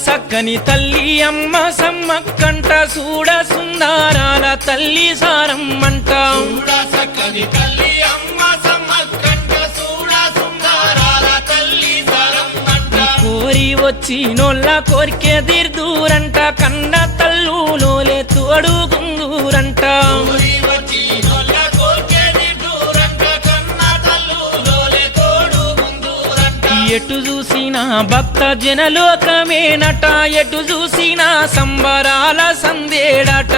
సక్కని తల్లి అమ్మ సమ్మక్కంట చూడ సుందరాల తల్లి సారమ్మంట సక్కని తల్లి అమ్మ సమ్మక్కంట చూడ సుందరాల తల్లి సారమ్మంట కోరి వచ్చినోళ్ళ కోరికే తీర్దూరంట కన్న తల్లులోలే తోడు గుంగూరంట ఎటు చూసినా భక్త జనలోకమేనట ఎటు చూసినా సంబరాల సందేడట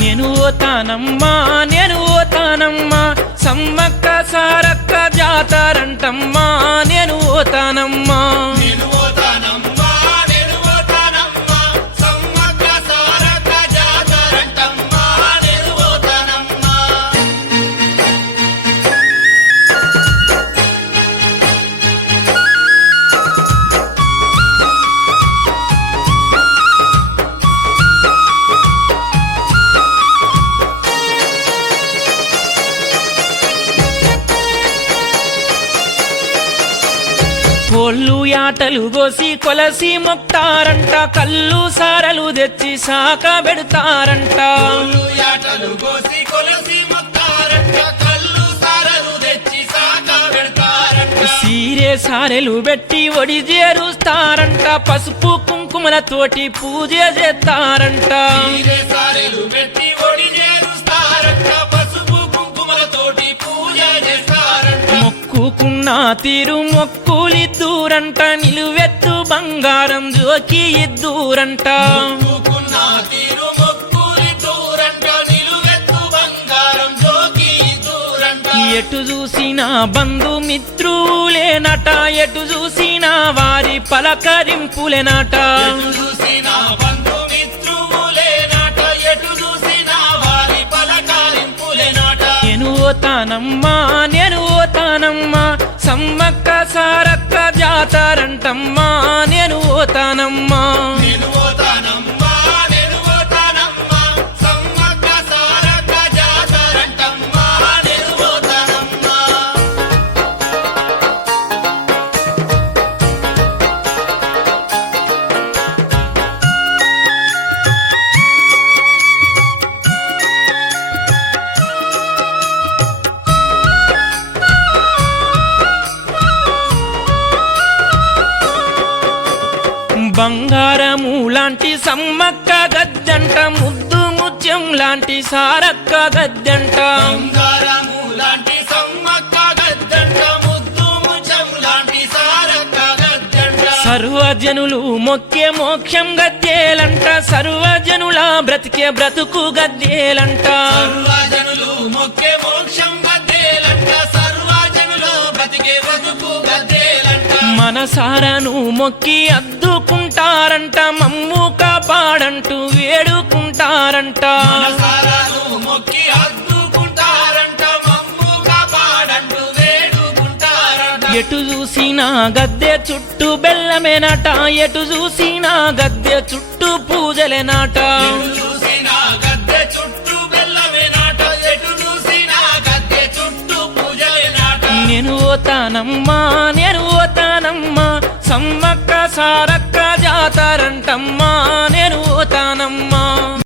నేను ఓతానమ్మా నేను ఓతానమ్మా సమ్మక్క సారక్క జాతరంటమ్మా నేను ఓతానమ్మా కోళ్ళు యాటలు గోసి కొలసి మొక్తారంట కళ్ళు సారలు తెచ్చి సాక పెడతారంట సీరే సారెలు పెట్టి ఒడి చేరుస్తారంట పసుపు కుంకుమలతోటి పూజ చేస్తారంట మొక్కుకున్న తీరు మొక్కులిద్దూరంట నిలువెత్తు బంగారం జోకి ఇద్దూరంట ఎటు చూసినా బంధుమిత్రులేనట ఎటు చూసినా వారి పలకరింపులేనట నేను ఓతానమ్మా నేను ఓతానమ్మా సమ్మక్క సారక్క జాతరంటమ్మా నేను ఓతానమ్మా బంగారము లాంటి సమ్మక్క గద్దంట ముద్దు ముత్యం లాంటి సారక్క గద్దంట సర్వజనులు మొక్కే మోక్షం గద్దేలంట సర్వజనుల బ్రతికే బ్రతుకు గద్దేలంట మనసారను మొక్కి అద్దుకుంటారంట మమ్ము కాపాడంటూ వేడుకుంటారంట ఎటు చూసినా గద్దె చుట్టూ బెల్లమేనట ఎటు చూసినా గద్దె చుట్టూ పూజలేనాట నేను ఓతానమ్మా నేను ఓతానమ్మా సమ్మక్క సారక్క జాతరంటమ్మా నేను ఓతానమ్మా